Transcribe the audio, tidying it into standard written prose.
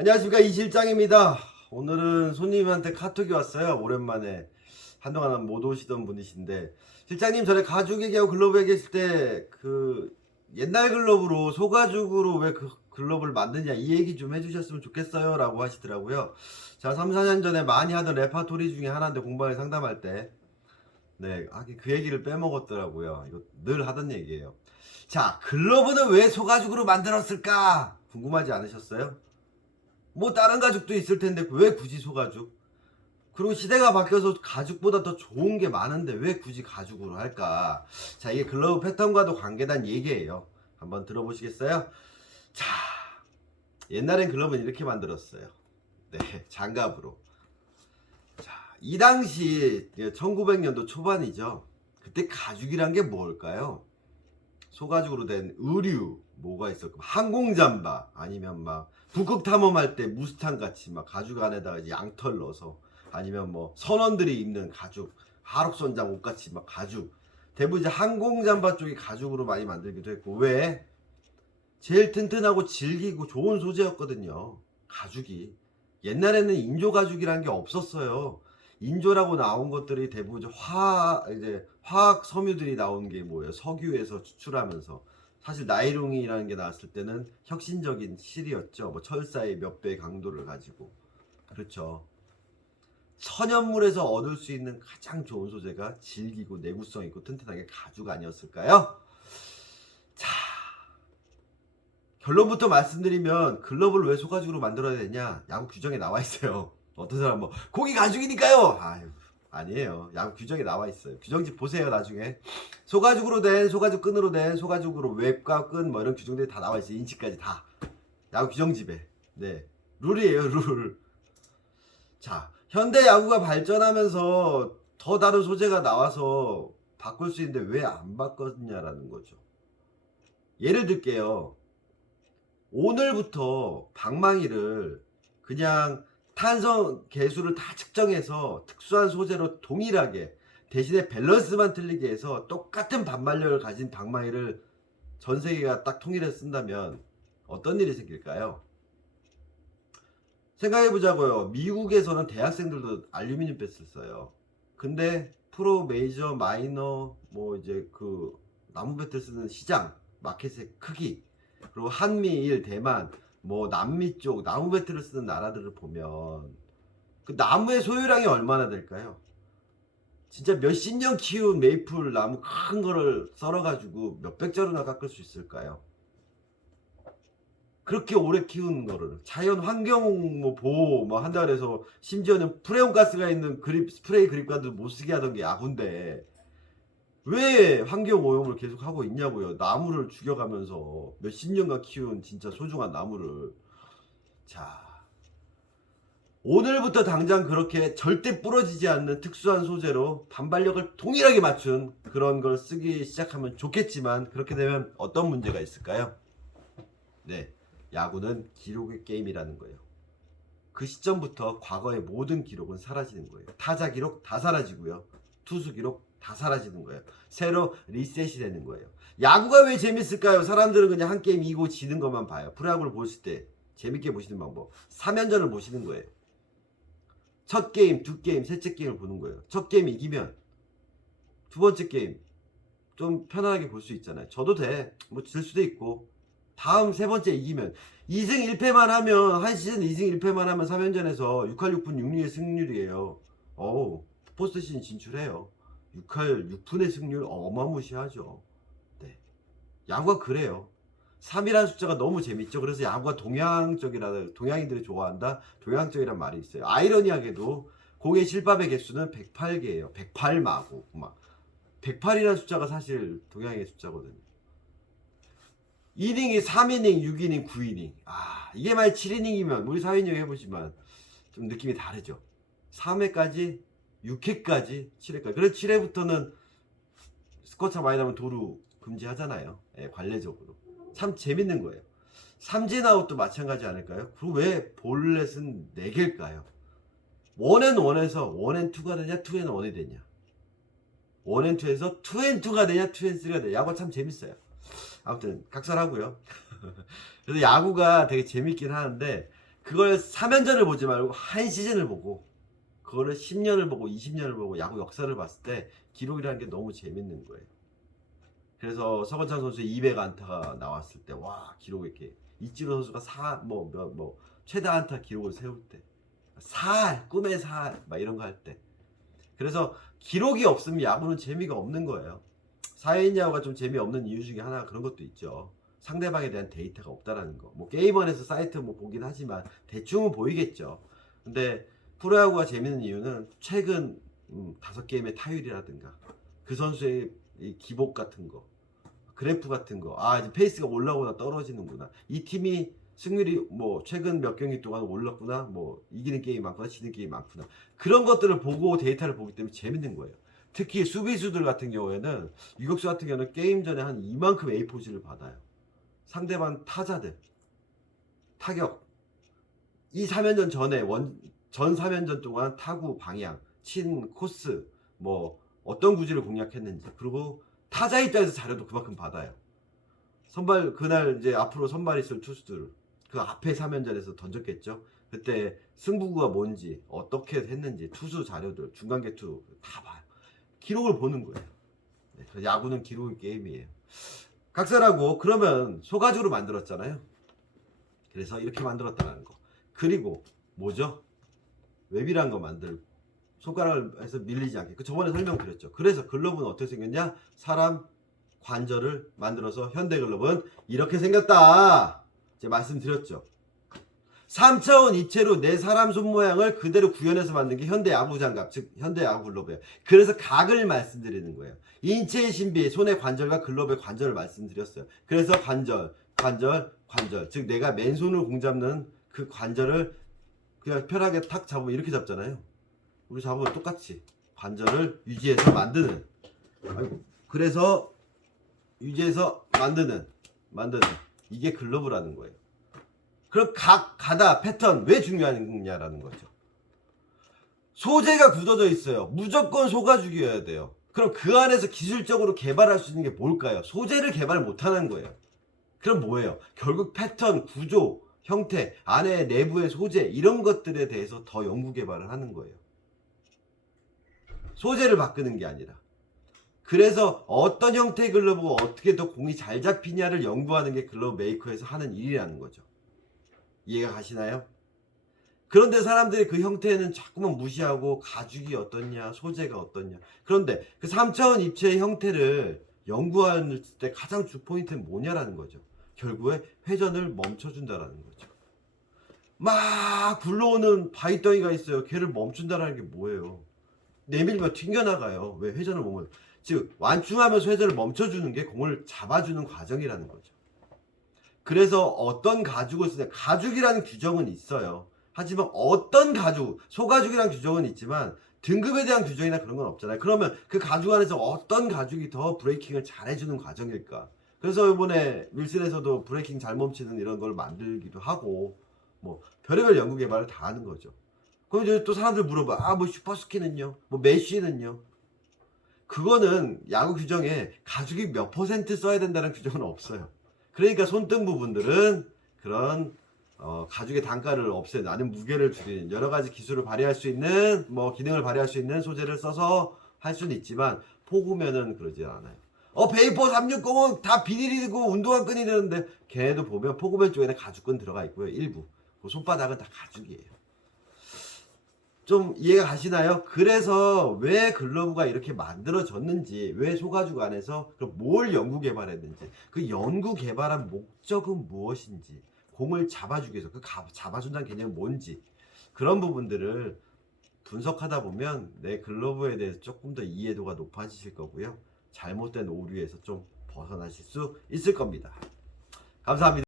안녕하십니까, 이 실장입니다. 오늘은 손님한테 카톡이 왔어요. 오랜만에. 한동안 못 오시던 분이신데, 실장님, 전에 가죽 얘기하고 글러브 얘기했을 때 옛날 글러브로 소가죽으로 왜 그 글러브를 만드냐 이 얘기 좀 해주셨으면 좋겠어요 라고 하시더라고요. 자, 3, 4년 전에 많이 하던 레파토리 중에 하나인데, 공방에 상담할 때 하긴 그 얘기를 빼먹었더라고요. 이거 늘 하던 얘기예요. 자, 글러브는 왜 소가죽으로 만들었을까 궁금하지 않으셨어요? 뭐 다른 가죽도 있을 텐데 왜 굳이 소가죽? 그리고 시대가 바뀌어서 가죽보다 더 좋은 게 많은데 왜 굳이 가죽으로 할까? 자, 이게 글러브 패턴과도 관계된 얘기예요. 한번 들어보시겠어요? 자, 옛날엔 글러브는 이렇게 만들었어요. 네, 장갑으로. 자, 이 당시 1900년도 초반이죠. 그때 가죽이란 게 뭘까요? 소가죽으로 된 의류 뭐가 있을까? 항공잠바 아니면 막 북극 탐험할 때 무스탕 같이 막 가죽 안에다가 이제 양털 넣어서, 아니면 뭐 선원들이 입는 가죽 하록선장 옷 같이 막 가죽, 대부분 이제 항공잠바 쪽이 가죽으로 많이 만들기도 했고. 왜? 제일 튼튼하고 질기고 좋은 소재였거든요, 가죽이. 옛날에는 인조 가죽이란 게 없었어요. 인조라고 나온 것들이 대부분 이제 화학 섬유들이 나온 게 뭐예요? 석유에서 추출하면서. 사실 나이롱이라는 게 나왔을 때는 혁신적인 실이었죠. 뭐 철사의 몇 배의 강도를 가지고. 그렇죠. 천연물에서 얻을 수 있는 가장 좋은 소재가 질기고 내구성 있고 튼튼한 게 가죽 아니었을까요? 자, 결론부터 말씀드리면, 글러브를 왜 소가죽으로 만들어야 되냐? 야구 규정에 나와 있어요. 어떤 사람 뭐 고기 가죽이니까요. 아유, 아니에요. 야구 규정에 나와 있어요. 규정집 보세요, 나중에. 소가죽으로 된, 소가죽 끈으로 된, 소가죽으로 웹과 끈 뭐 이런 규정들이 다 나와 있어요. 인치까지 다. 야구 규정집에. 네, 룰이에요, 룰. 자, 현대 야구가 발전하면서 더 다른 소재가 나와서 바꿀 수 있는데 왜 안 바꿨냐라는 거죠. 예를 들게요. 오늘부터 방망이를 그냥 탄성 개수를 다 측정해서 특수한 소재로 동일하게, 대신에 밸런스만 틀리게 해서 똑같은 반발력을 가진 방망이를 전 세계가 딱 통일해서 쓴다면 어떤 일이 생길까요? 생각해보자고요. 미국에서는 대학생들도 알루미늄 배트를 써요. 근데 프로, 메이저, 마이너, 뭐 이제 나무 배트를 쓰는 시장 마켓의 크기, 그리고 한미일, 대만, 뭐 남미 쪽 나무 배트를 쓰는 나라들을 보면 그 나무의 소유량이 얼마나 될까요? 진짜 몇십 년 키운 메이플 나무 큰 거를 썰어가지고 몇백 자루나 깎을 수 있을까요? 그렇게 오래 키운 거를 자연 환경 뭐 보호 뭐 한다 그래서, 심지어는 프레온 가스가 있는 스프레이 그립관도 못 쓰게 하던 게 야구인데 왜 환경 오염을 계속 하고 있냐고요. 나무를 죽여가면서 몇십 년간 키운 진짜 소중한 나무를. 자, 오늘부터 당장 그렇게 절대 부러지지 않는 특수한 소재로 반발력을 동일하게 맞춘 그런 걸 쓰기 시작하면 좋겠지만, 그렇게 되면 어떤 문제가 있을까요? 네, 야구는 기록의 게임이라는 거예요. 그 시점부터 과거의 모든 기록은 사라지는 거예요. 타자 기록 다 사라지고요, 투수 기록 다 사라지는 거예요. 새로 리셋이 되는 거예요. 야구가 왜 재밌을까요? 사람들은 그냥 한 게임 이기고 지는 것만 봐요. 프로야구를 보실 때 재밌게 보시는 방법, 3연전을 보시는 거예요. 첫 게임, 두 게임, 셋째 게임을 보는 거예요. 첫 게임 이기면 두 번째 게임 좀 편안하게 볼 수 있잖아요. 저도 돼. 뭐 질 수도 있고. 다음 세 번째 이기면, 2승 1패만 하면, 한 시즌 2승 1패만 하면 3연전에서 6할 6푼 6리의 승률이에요. 어우, 포스트 시즌 진출해요. 6할 6푼의 승률 어마무시하죠. 네. 야구가 그래요. 3이라는 숫자가 너무 재밌죠. 그래서 야구가 동양적이라, 동양인들이 좋아한다, 동양적이란 말이 있어요. 아이러니하게도 공의 실밥의 개수는 108개예요. 108마구 막 108이라는 숫자가 사실 동양의 숫자거든요. 이닝이 3이닝, 6이닝, 9이닝. 이게 만약 7이닝이면 우리 사회인형 해보지만 좀 느낌이 다르죠. 3회까지, 6회까지, 7회까지. 그래서 7회부터는 스코어차 많이 나면 도루 금지하잖아요. 예, 관례적으로. 참 재밌는 거예요. 삼진 아웃도 마찬가지 아닐까요? 그리고 왜 볼넷은 4개일까요? 원앤원에서 원앤투가 되냐, 투앤원이 되냐. 원앤투에서 투앤투가 되냐, 투앤쓰리가 되냐. 야구 참 재밌어요. 아무튼 각설하고요. 그래서 야구가 되게 재밌긴 하는데, 그걸 3연전을 보지 말고 한 시즌을 보고 그거를 10년을 보고 20년을 보고 야구 역사를 봤을 때 기록이라는 게 너무 재밌는 거예요. 그래서 서건창 선수의 200안타가 나왔을 때 와 기록 이렇게 이치로 선수가 최다 안타 기록을 세울 때 꿈의 살 막 이런 거 할 때 그래서 기록이 없으면 야구는 재미가 없는 거예요. 4인 야구가 좀 재미없는 이유 중에 하나가 그런 것도 있죠. 상대방에 대한 데이터가 없다라는 거. 뭐 게임원에서 사이트 뭐 보긴 하지만 대충은 보이겠죠. 근데 프로야구가 재밌는 이유는 최근 5게임의 타율이라든가 그 선수의 이 기복 같은 거 그래프 같은 거 이제 페이스가 올라오거나 떨어지는구나 이 팀이 승률이 뭐 최근 몇 경기 동안 올랐구나 뭐 이기는 게임이 많구나 지는 게임이 많구나 그런 것들을 보고 데이터를 보기 때문에 재밌는 거예요. 특히 수비수들 같은 경우에는 유격수 같은 경우는 게임 전에 한 이만큼 A4지를 받아요. 상대방 타자들 타격 이 3연전 전에 전 3연전 동안 타구 방향 친 코스 뭐 어떤 구질을 공략했는지 그리고 타자 입장에서 자료도 그만큼 받아요. 선발 그날 이제 앞으로 선발 있을 투수들 그 앞에 3연전에서 던졌겠죠. 그때 승부가 뭔지 어떻게 했는지 투수 자료들 중간 개투 다 봐요. 기록을 보는 거예요. 네, 야구는 기록의 게임이에요. 각설하고 그러면 소가죽으로 만들었잖아요. 그래서 이렇게 만들었다는 거. 그리고 뭐죠? 웹이란 거 만들고 손가락을 해서 밀리지 않게. 그 저번에 설명드렸죠. 그래서 글러브는 어떻게 생겼냐? 사람 관절을 만들어서 현대글러브는 이렇게 생겼다. 제가 말씀드렸죠. 3차원 입체로 내 사람 손 모양을 그대로 구현해서 만든 게 현대 야구 장갑, 즉 현대 야구 글러브예요. 그래서 각을 말씀드리는 거예요. 인체의 신비, 손의 관절과 글러브의 관절을 말씀드렸어요. 그래서 관절, 즉 내가 맨손으로 공 잡는 그 관절을 그냥 편하게 탁 잡으면 이렇게 잡잖아요. 우리 잡으면 똑같이 관절을 유지해서 만드는. 그래서 유지해서 만드는 이게 글러브라는 거예요. 그럼 가다 패턴 왜 중요하냐라는 거죠. 소재가 굳어져 있어요. 무조건 소가죽이어야 돼요. 그럼 그 안에서 기술적으로 개발할 수 있는 게 뭘까요? 소재를 개발 못하는 거예요. 그럼 뭐예요? 결국 패턴, 구조, 형태, 안에 내부의 소재 이런 것들에 대해서 더 연구 개발을 하는 거예요. 소재를 바꾸는 게 아니라. 그래서 어떤 형태의 글러브가 어떻게 더 공이 잘 잡히냐를 연구하는 게 글러브 메이커에서 하는 일이라는 거죠. 이해가 가시나요? 그런데 사람들이 그 형태는 자꾸만 무시하고 가죽이 어떻냐 소재가 어떻냐 그런데 그 3차원 입체의 형태를 연구할 때 가장 주 포인트는 뭐냐라는 거죠. 결국에 회전을 멈춰준다라는 거죠. 막 굴러오는 바위덩이가 있어요. 걔를 멈춘다라는 게 뭐예요? 내밀면 튕겨나가요. 왜 회전을 멈춰? 즉 완충하면서 회전을 멈춰주는 게 공을 잡아주는 과정이라는 거죠. 그래서 어떤 가죽을 쓰냐 가죽이라는 규정은 있어요. 하지만 어떤 가죽 소가죽이라는 규정은 있지만 등급에 대한 규정이나 그런 건 없잖아요. 그러면 그 가죽 안에서 어떤 가죽이 더 브레이킹을 잘해주는 과정일까? 그래서 이번에 윌슨에서도 브레이킹 잘 멈추는 이런 걸 만들기도 하고 뭐 별의별 연구 개발을 다 하는 거죠. 그럼 이제 또 사람들 물어봐. 뭐 슈퍼스키는요? 뭐 메쉬는요? 그거는 야구 규정에 가죽이 몇 % 써야 된다는 규정은 없어요. 그러니까 손등 부분들은 그런 가죽의 단가를 없애는 아니면 무게를 줄이는 여러 가지 기술을 발휘할 수 있는 뭐 기능을 발휘할 수 있는 소재를 써서 할 수는 있지만 포구면은 그러지 않아요. 베이퍼 360은 다 비닐이고 운동화 끈이 되는데 걔네도 보면 포구면 쪽에는 가죽끈 들어가 있고요. 일부 그 손바닥은 다 가죽이에요. 좀 이해가 가시나요? 그래서 왜 글러브가 이렇게 만들어졌는지 왜 소가죽 안에서 그럼 뭘 연구 개발했는지 그 연구 개발한 목적은 무엇인지 공을 잡아주기 위해서 그 잡아준다는 개념이 뭔지 그런 부분들을 분석하다 보면 내 글러브에 대해서 조금 더 이해도가 높아지실 거고요. 잘못된 오류에서 좀 벗어나실 수 있을 겁니다. 감사합니다.